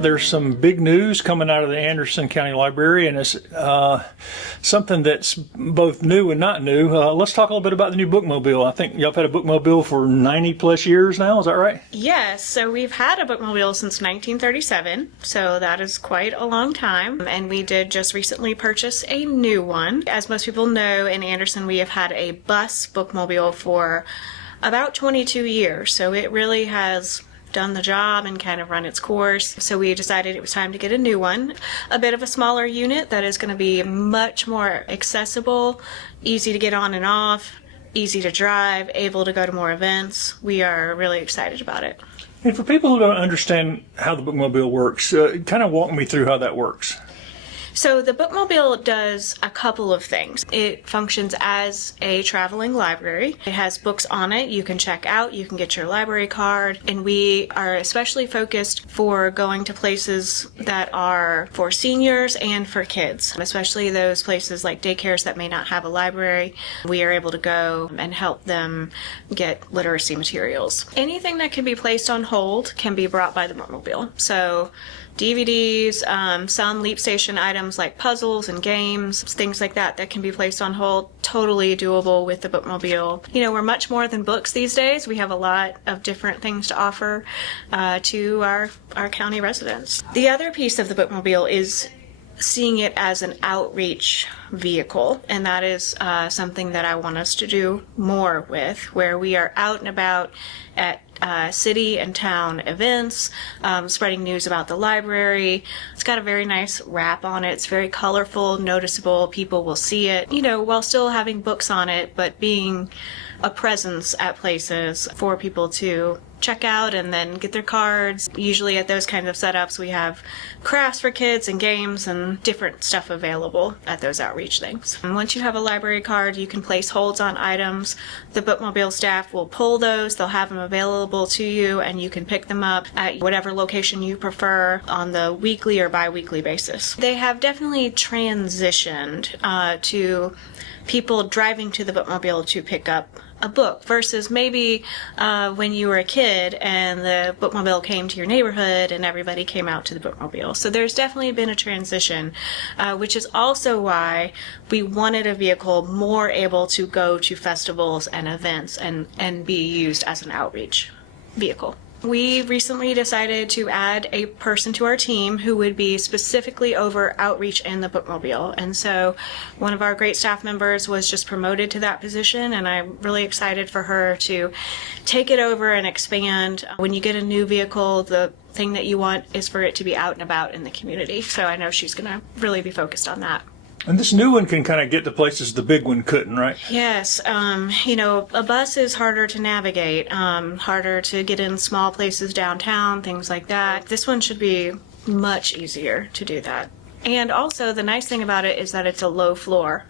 there's some big news coming out of the Anderson County Library, and it's something that's both new and not new. Let's talk a little bit about the new Bookmobile. I think y'all have had a Bookmobile for 90 plus years now, is that right? Yes, so we've had a Bookmobile since 1937, so that is quite a long time, and we did just recently purchase a new one. As most people know, in Anderson we have had a bus Bookmobile for about 22 years, so it really has done the job and kind of run its course. So we decided it was time to get a new one, a bit of a smaller unit that is going to be much more accessible, easy to get on and off, easy to drive, able to go to more events. We are really excited about it. And for people who don't understand how the Bookmobile works, kind of walk me through how that works. So the Bookmobile does a couple of things. It functions as a traveling library. It has books on it you can check out, you can get your library card, and we are especially focused for going to places that are for seniors and for kids, especially those places like daycares that may not have a library. We are able to go and help them get literacy materials. Anything that can be placed on hold can be brought by the Bookmobile. So DVDs, some Leap Station items like puzzles and games, things like that can be placed on hold, totally doable with the Bookmobile. You know, we're much more than books these days. We have a lot of different things to offer to our county residents. The other piece of the Bookmobile is seeing it as an outreach vehicle, and that is something that I want us to do more with, where we are out and about at city and town events, spreading news about the library. It's got a very nice wrap on it. It's very colorful, noticeable. People will see it, you know, while still having books on it, but being a presence at places for people to check out and then get their cards. Usually at those kinds of setups we have crafts for kids and games and different stuff available at those outreach things. And once you have a library card, you can place holds on items. The Bookmobile staff will pull those, they'll have them available to you, and you can pick them up at whatever location you prefer on the weekly or bi-weekly basis. They have definitely transitioned to people driving to the Bookmobile to pick up a book versus maybe when you were a kid and the Bookmobile came to your neighborhood and everybody came out to the Bookmobile. So there's definitely been a transition, which is also why we wanted a vehicle more able to go to festivals and events and be used as an outreach vehicle. We recently decided to add a person to our team who would be specifically over outreach in the Bookmobile. And so one of our great staff members was just promoted to that position, and I'm really excited for her to take it over and expand. When you get a new vehicle, the thing that you want is for it to be out and about in the community. So I know she's going to really be focused on that. And this new one can kind of get to places the big one couldn't, right? Yes. You know, a bus is harder to navigate, harder to get in small places downtown, things like that. This one should be much easier to do that. And also, the nice thing about it is that it's a low floor.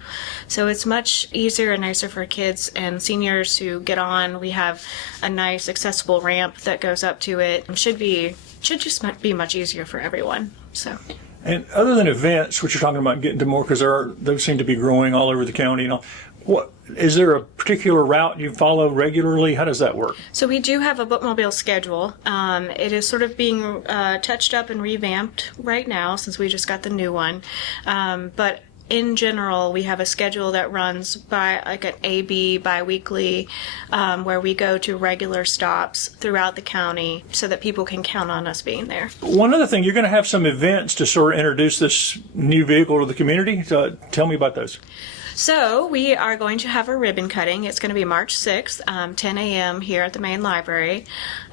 So it's much easier and nicer for kids and seniors to get on. We have a nice accessible ramp that goes up to it. Should just be much easier for everyone. So. And other than events, which you're talking about getting to more, because those seem to be growing all over the county, you know, what is there a particular route you follow regularly? How does that work? So we do have a Bookmobile schedule. It is sort of being touched up and revamped right now since we just got the new one. But in general, we have a schedule that runs by like an AB bi-weekly, where we go to regular stops throughout the county so that people can count on us being there. One other thing, you're going to have some events to sort of introduce this new vehicle to the community. So tell me about those. So we are going to have a ribbon cutting. It's going to be March 6th, 10 a.m. here at the main library.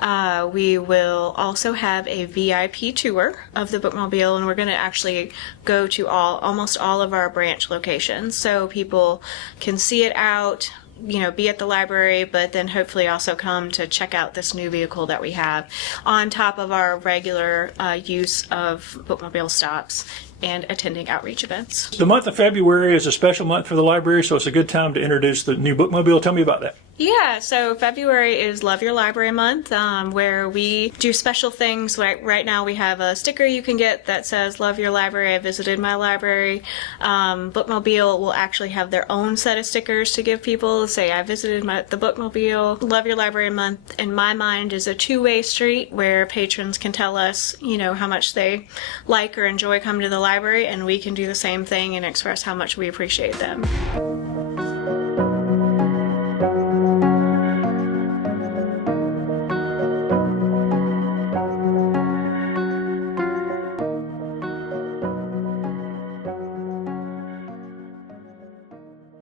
We will also have a VIP tour of the Bookmobile, and we're going to actually go to almost all of our branch locations so people can see it out, you know, be at the library, but then hopefully also come to check out this new vehicle that we have on top of our regular use of Bookmobile stops and attending outreach events. The month of February is a special month for the library, so it's a good time to introduce the new Bookmobile. Tell me about that. Yeah, so February is Love Your Library Month, where we do special things. Right now we have a sticker you can get that says Love Your Library, I visited my library. Bookmobile will actually have their own set of stickers to give people, say I visited the Bookmobile. Love Your Library Month, in my mind, is a two-way street where patrons can tell us, how much they like or enjoy coming to the library, and we can do the same thing and express how much we appreciate them.